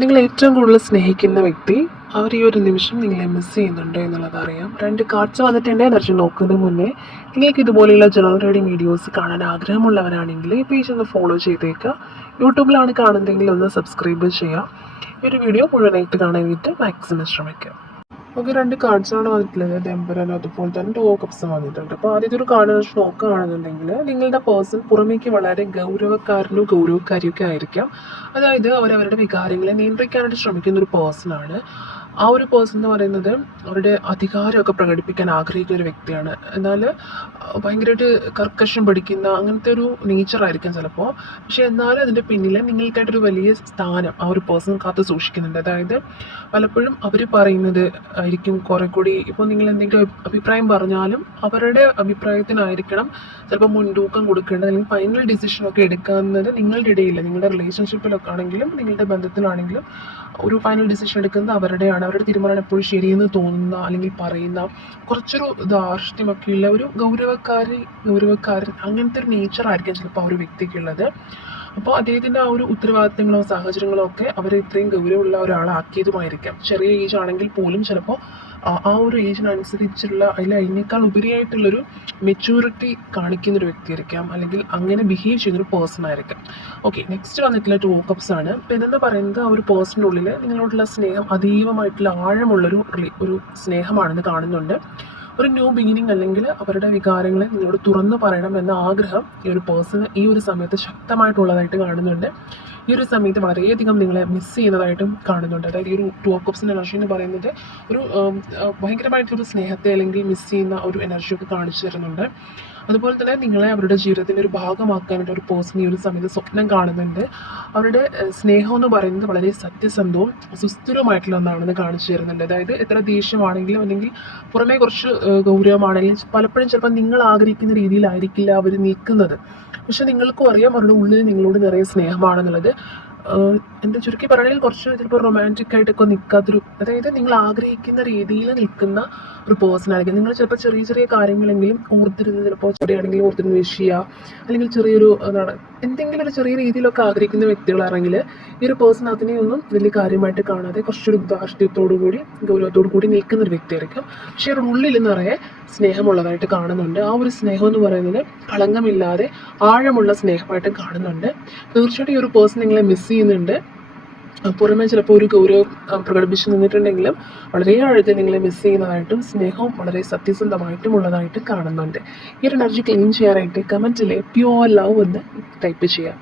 നിങ്ങൾ ഏറ്റവും കൂടുതൽ സ്നേഹിക്കുന്ന വ്യക്തി അവർ ഈ ഒരു നിമിഷം നിങ്ങളെ മിസ് ചെയ്യുന്നുണ്ട് എന്നുള്ളത് അറിയാം. 2 കാർഡ്സ് വന്നിട്ടുണ്ട്. എനർജി നോക്കുന്നതിന് മുന്നേ നിങ്ങൾക്ക് ഇതുപോലെയുള്ള ജനറൽ റീഡിംഗ് വീഡിയോസ് കാണാൻ ആഗ്രഹമുള്ളവരാണെങ്കിൽ ഈ പേജ് ഒന്ന് ഫോളോ ചെയ്തേക്കുക. യൂട്യൂബിലാണ് കാണുന്നതെങ്കിൽ ഒന്ന് സബ്സ്ക്രൈബ് ചെയ്യുക. ഈ ഒരു വീഡിയോ മുഴുവനായിട്ട് കാണാനായിട്ട് മാക്സിമം ശ്രമിക്കുക. ഓക്കെ, 2 കാർഡ്സാണ് വന്നിട്ടുള്ളത്. ടെമ്പറൽ അതുപോലെ തന്നെ 2 കപ്സും വന്നിട്ടുണ്ട്. അപ്പോൾ ആദ്യത്തെ ഒരു കാർഡ് വെച്ച് നോക്കുകയാണെന്നുണ്ടെങ്കിൽ നിങ്ങളുടെ പേഴ്സൺ പുറമേക്ക് വളരെ ഗൗരവക്കാരനോ ഗൗരവക്കാരിയൊക്കെ ആയിരിക്കാം. അതായത് അവരവരുടെ വികാരങ്ങളെ നിയന്ത്രിക്കാനായിട്ട് ശ്രമിക്കുന്ന ഒരു പേഴ്സണാണ്. ആ ഒരു പേഴ്സൺ എന്ന് പറയുന്നത് അവരുടെ അധികാരമൊക്കെ പ്രകടിപ്പിക്കാൻ ആഗ്രഹിക്കുന്ന ഒരു വ്യക്തിയാണ്. എന്നാൽ ഭയങ്കരമായിട്ട് കർക്കശം പിടിക്കുന്ന അങ്ങനത്തെ ഒരു നേച്ചറായിരിക്കാം ചിലപ്പോൾ. പക്ഷേ എന്നാലും അതിൻ്റെ പിന്നിൽ നിങ്ങൾക്കായിട്ടൊരു വലിയ സ്ഥാനം ആ ഒരു പേഴ്സൺ കാത്തു സൂക്ഷിക്കുന്നുണ്ട്. അതായത് പലപ്പോഴും അവർ പറയുന്നത് ആയിരിക്കും കുറേ കൂടി. ഇപ്പോൾ നിങ്ങൾ എന്തെങ്കിലും അഭിപ്രായം പറഞ്ഞാലും അവരുടെ അഭിപ്രായത്തിനായിരിക്കണം ചിലപ്പോൾ മുൻതൂക്കം കൊടുക്കേണ്ടത്, അല്ലെങ്കിൽ ഫൈനൽ ഡിസിഷനൊക്കെ എടുക്കുന്നത് നിങ്ങളുടെ ഇടയിൽ, നിങ്ങളുടെ റിലേഷൻഷിപ്പിലൊക്കെ ആണെങ്കിലും നിങ്ങളുടെ ബന്ധത്തിലാണെങ്കിലും ഒരു ഫൈനൽ ഡിസിഷൻ എടുക്കുന്നത് അവരുടെയാണ്. അവരുടെ തീരുമാനം എപ്പോഴും ശരിയെന്ന് തോന്നുന്ന അല്ലെങ്കിൽ പറയുന്ന കുറച്ചൊരു ധാർഷ്ട്യമൊക്കെയുള്ള ഒരു ഗൗരവക്കാരൻ അങ്ങനത്തെ ഒരു നേച്ചറായിരിക്കും ചിലപ്പോൾ ആ ഒരു വ്യക്തിക്കുള്ളത്. അപ്പോൾ അദ്ദേഹത്തിൻ്റെ ആ ഒരു ഉത്തരവാദിത്തങ്ങളോ സാഹചര്യങ്ങളോ ഒക്കെ അവരെ ഇത്രയും ഗൗരവമുള്ള ഒരാളാക്കിയതുമായിരിക്കാം. ചെറിയ ഏജ് ആണെങ്കിൽ പോലും ചിലപ്പോൾ ആ ഒരു ഏജിനനുസരിച്ചുള്ള അതിനേക്കാൾ ഉപരിയായിട്ടുള്ളൊരു മെച്യൂരിറ്റി കാണിക്കുന്നൊരു വ്യക്തിയായിരിക്കാം, അല്ലെങ്കിൽ അങ്ങനെ ബിഹേവ് ചെയ്യുന്നൊരു പേഴ്സൺ ആയിരിക്കാം. ഓക്കെ, നെക്സ്റ്റ് വന്നിട്ടുള്ള 2 കപ്സ് ആണ്. അപ്പോൾ ഇതെന്ന് പറയുന്നത് ആ ഒരു പേഴ്സണിൻ്റെ ഉള്ളിൽ നിങ്ങളോടുള്ള സ്നേഹം അതീവമായിട്ടുള്ള ഒരു സ്നേഹമാണെന്ന് കാണുന്നുണ്ട്. ഒരു ന്യൂ ബിഗിനിങ് അല്ലെങ്കിൽ അവരുടെ വികാരങ്ങളെ നിങ്ങളോട് തുറന്നു പറയണം എന്ന ആഗ്രഹം ഈ ഒരു പേഴ്സണ് ഈ ഒരു സമയത്ത് ശക്തമായിട്ടുള്ളതായിട്ട് കാണുന്നുണ്ട്. ഈ ഒരു സമയത്ത് വളരെയധികം നിങ്ങളെ മിസ് ചെയ്യുന്നതായിട്ടും കാണുന്നുണ്ട്. അതായത് ഈ ഒരു 2 കപ്സിൻ്റെ എനർജി എന്ന് പറയുന്നത് ഒരു ഭയങ്കരമായിട്ടൊരു സ്നേഹത്തെ അല്ലെങ്കിൽ മിസ് ചെയ്യുന്ന ഒരു എനർജിയൊക്കെ കാണിച്ചു തരുന്നുണ്ട്. അതുപോലെ തന്നെ നിങ്ങളെ അവരുടെ ജീവിതത്തിൻ്റെ ഒരു ഭാഗമാക്കാനായിട്ട് ഒരു പേഴ്സൺ ഈ ഒരു സമയത്ത് സ്വപ്നം കാണുന്നുണ്ട്. അവരുടെ സ്നേഹം എന്ന് പറയുന്നത് വളരെ സത്യസന്ധവും സുസ്ഥിരവുമായിട്ടുള്ള ഒന്നാണെന്ന് കാണിച്ചു തരുന്നുണ്ട്. അതായത് എത്ര ദേഷ്യമാണെങ്കിലും അല്ലെങ്കിൽ പുറമേ കുറച്ച് ഗൗരവമാണെങ്കിലും പലപ്പോഴും ചിലപ്പോൾ നിങ്ങൾ ആഗ്രഹിക്കുന്ന രീതിയിലായിരിക്കില്ല അവർ നിൽക്കുന്നത്. പക്ഷെ നിങ്ങൾക്കും അറിയാം അവരുടെ ഉള്ളിൽ നിങ്ങളോട് നിറയെ സ്നേഹമാണെന്നുള്ളത്. എന്താ ചുരുക്കി പറയുകയാണെങ്കിൽ കുറച്ച് ചിലപ്പോൾ റൊമാൻറ്റിക് ആയിട്ടൊക്കെ നിൽക്കാത്തൊരു, അതായത് നിങ്ങൾ ആഗ്രഹിക്കുന്ന രീതിയിൽ നിൽക്കുന്ന ഒരു പേഴ്സൺ ആയിരിക്കും. നിങ്ങൾ ചിലപ്പോൾ ചെറിയ ചെറിയ കാര്യങ്ങളെങ്കിലും ഓർത്തിരുന്ന്, ചിലപ്പോൾ ചെറിയാണെങ്കിൽ ഓർത്തിരുന്ന് വിഷ് ചെയ്യുക, അല്ലെങ്കിൽ ചെറിയൊരു എന്തെങ്കിലും ഒരു ചെറിയ രീതിയിലൊക്കെ ആഗ്രഹിക്കുന്ന വ്യക്തികളാണെങ്കിൽ ഈ ഒരു പേഴ്സൺ അതിനെയൊന്നും വലിയ കാര്യമായിട്ട് കാണാതെ കുറച്ചൊരു ധാർഷ്ട്യത്തോടു കൂടി ഗൗരവത്തോടു കൂടി നിൽക്കുന്ന ഒരു വ്യക്തിയായിരിക്കും. പക്ഷേ അവരുടെ ഉള്ളിൽ നിറയെ സ്നേഹമുള്ളതായിട്ട് കാണുന്നുണ്ട്. ആ ഒരു സ്നേഹം എന്ന് പറയുന്നത് കളങ്കമില്ലാതെ ആഴമുള്ള സ്നേഹമായിട്ട് കാണുന്നുണ്ട്. തീർച്ചയായിട്ടും ഈ ഒരു പേഴ്സൺ നിങ്ങളെ മിസ് ചെയ്യുന്നുണ്ട്. പുറമെ ചിലപ്പോൾ ഒരു ഗൗരവം പ്രകടിപ്പിച്ച് നിന്നിട്ടുണ്ടെങ്കിലും വളരെ ആഴത്തിൽ നിങ്ങളെ മിസ് ചെയ്യുന്നതായിട്ടും സ്നേഹവും വളരെ സത്യസന്ധമായിട്ടും ഉള്ളതായിട്ട് കാണുന്നുണ്ട്. ഈ ഒരു എനർജി ക്ലെയിം ചെയ്യാനായിട്ട് കമൻറ്റിലെ പ്യുവർ ലവ് എന്ന് ടൈപ്പ് ചെയ്യാം.